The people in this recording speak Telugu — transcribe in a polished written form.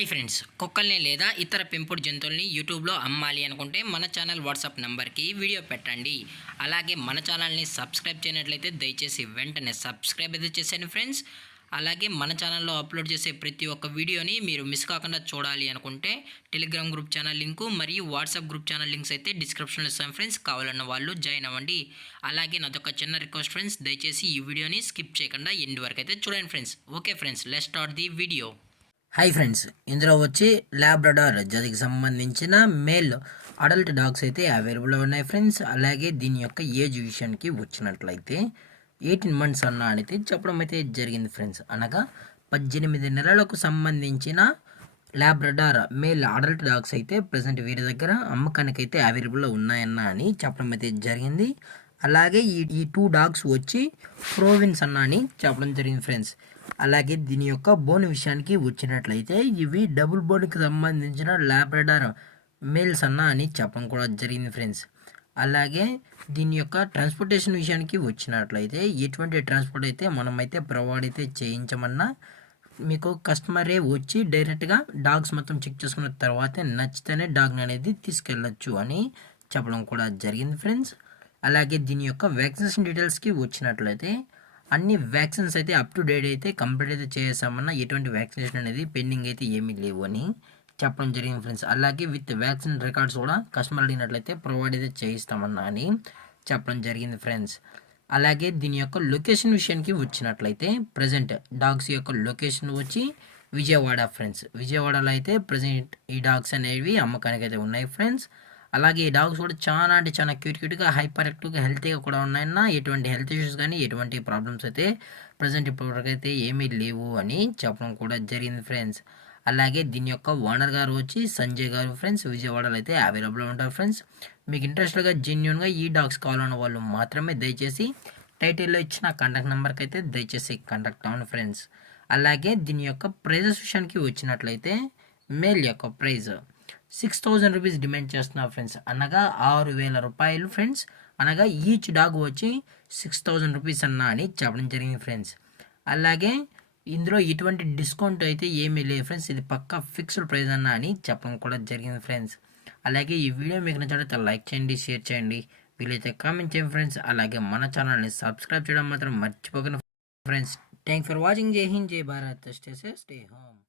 హాయ్ ఫ్రెండ్స్, కుక్కల్ని లేదా ఇతర పెంపుడు జంతువుల్ని యూట్యూబ్లో అమ్మాలి అనుకుంటే మన ఛానల్ వాట్సాప్ నెంబర్కి వీడియో పెట్టండి. అలాగే మన ఛానల్ని సబ్స్క్రైబ్ చేయనట్లయితే దయచేసి వెంటనే సబ్స్క్రైబ్ అయితే చేసేయండి ఫ్రెండ్స్. అలాగే మన ఛానల్లో అప్లోడ్ చేసే ప్రతి ఒక్క వీడియోని మీరు మిస్ కాకుండా చూడాలి అనుకుంటే టెలిగ్రామ్ గ్రూప్ ఛానల్ లింకు మరియు వాట్సాప్ గ్రూప్ ఛానల్ లింక్స్ అయితే డిస్క్రిప్షన్లో ఇస్తాను ఫ్రెండ్స్. కావాలన్న వాళ్ళు జాయిన్ అవ్వండి. అలాగే నాదొక చిన్న రిక్వెస్ట్ ఫ్రెండ్స్, దయచేసి ఈ వీడియోని స్కిప్ చేయకుండా ఎండ్ వరకు అయితే చూడండి friends. Okay friends, let's start the video. Hi friends, ఇందులో వచ్చి ల్యాబ్రడార్ జాతికి సంబంధించిన మేల్ అడల్ట్ డాగ్స్ అయితే అవైలబుల్లో ఉన్నాయి ఫ్రెండ్స్. అలాగే దీని యొక్క ఏజ్ విషయానికి వచ్చినట్లయితే 18 months అన్న అనేది చెప్పడం అయితే జరిగింది ఫ్రెండ్స్. అనగా 18 నెలలకు సంబంధించిన ల్యాబ్రడార్ మేల్ అడల్ట్ డాగ్స్ అయితే ప్రజెంట్ వీరి దగ్గర అమ్మకానికి అయితే అవైలబుల్లో ఉన్నాయన్న అని చెప్పడం అయితే జరిగింది. అలాగే ఈ 2 డాగ్స్ వచ్చి ప్రోవిన్స్ అన్న అని చెప్పడం జరిగింది ఫ్రెండ్స్. అలాగే దీని యొక్క బోన్ విషయానికి వచ్చినట్లయితే ఇవి డబుల్ బోన్కి సంబంధించిన ల్యాబ్రడార్ మేల్స్ అన్న అని చెప్పడం కూడా జరిగింది ఫ్రెండ్స్. అలాగే దీని యొక్క ట్రాన్స్పోర్టేషన్ విషయానికి వచ్చినట్లయితే ఎటువంటి ట్రాన్స్పోర్ట్ అయితే మనమైతే ప్రొవైడ్ అయితే చేయించమన్నా మీకు కస్టమరే వచ్చి డైరెక్ట్గా డాగ్స్ మొత్తం చెక్ చేసుకున్న తర్వాత నచ్చితేనే డాగ్ని అనేది తీసుకెళ్ళచ్చు అని చెప్పడం కూడా జరిగింది ఫ్రెండ్స్. అలాగే దీని యొక్క వ్యాక్సినేషన్ డీటెయిల్స్కి వచ్చినట్లయితే అన్ని వ్యాక్సిన్స్ అయితే అప్ టు డేట్ అయితే కంప్లీట్ అయితే చేసామన్నా ఎటువంటి వ్యాక్సినేషన్ అనేది పెండింగ్ అయితే ఏమీ లేవు అని చెప్పడం జరిగింది ఫ్రెండ్స్. అలాగే విత్ వ్యాక్సిన్ రికార్డ్స్ కూడా కస్టమర్ అడిగినట్లయితే ప్రొవైడ్ అయితే చేయిస్తామన్నా అని చెప్పడం జరిగింది ఫ్రెండ్స్. అలాగే దీని యొక్క లొకేషన్ విషయానికి వచ్చినట్లయితే ప్రజెంట్ డాగ్స్ యొక్క లొకేషన్ వచ్చి విజయవాడ ఫ్రెండ్స్. విజయవాడలో అయితే ప్రజెంట్ ఈ డాగ్స్ అనేవి అమ్మకానికి అయితే ఉన్నాయి ఫ్రెండ్స్. అలాగే ఈ డాగ్స్ కూడా చాలా అంటే చాలా క్యూట్గా హైపర్ యాక్టివ్గా హెల్తీగా కూడా ఉన్నాయన్న ఎటువంటి హెల్త్ ఇష్యూస్ కానీ ఎటువంటి ప్రాబ్లమ్స్ అయితే ప్రజెంట్ ఇప్పటివరకు అయితే ఏమీ లేవు అని చెప్పడం కూడా జరిగింది ఫ్రెండ్స్. అలాగే దీని యొక్క ఓనర్ గారు వచ్చి సంజయ్ గారు ఫ్రెండ్స్. విజయవాడలో అయితే అవైలబుల్ ఉంటారు ఫ్రెండ్స్. మీకు ఇంట్రెస్ట్గా జెన్యున్గా ఈ డాగ్స్ కావాలన్న వాళ్ళు మాత్రమే దయచేసి టైటిల్లో ఇచ్చిన కాంటాక్ట్ నెంబర్కి అయితే దయచేసి కాంటాక్ట్ అవ్వండి ఫ్రెండ్స్. అలాగే దీని యొక్క ప్రైజెస్ విషయానికి వచ్చినట్లయితే మేల్ యొక్క ప్రైజ్ 6,000 రూపీస్ డిమాండ్ చేస్తున్నారు ఫ్రెండ్స్. అనగా 6,000 రూపాయలు ఫ్రెండ్స్. అనగా ఈచ్ డాగ్ వచ్చి 6,000 రూపీస్ అన్న అని చెప్పడం జరిగింది ఫ్రెండ్స్. అలాగే ఇందులో ఎటువంటి డిస్కౌంట్ అయితే ఏమీ లేదు ఫ్రెండ్స్. ఇది పక్కా ఫిక్స్డ్ ప్రైస్ అన్న అని చెప్పడం కూడా జరిగింది ఫ్రెండ్స్. అలాగే ఈ వీడియో మీకు నచ్చినట్లయితే లైక్ చేయండి, షేర్ చేయండి, వీలైతే కామెంట్ చేయండి ఫ్రెండ్స్. అలాగే మన ఛానల్ని సబ్స్క్రైబ్ చేయడం మాత్రం మర్చిపోకండి ఫ్రెండ్స్. Thanks for watching. జై హింద్, జై Bharat, stay safe, stay home.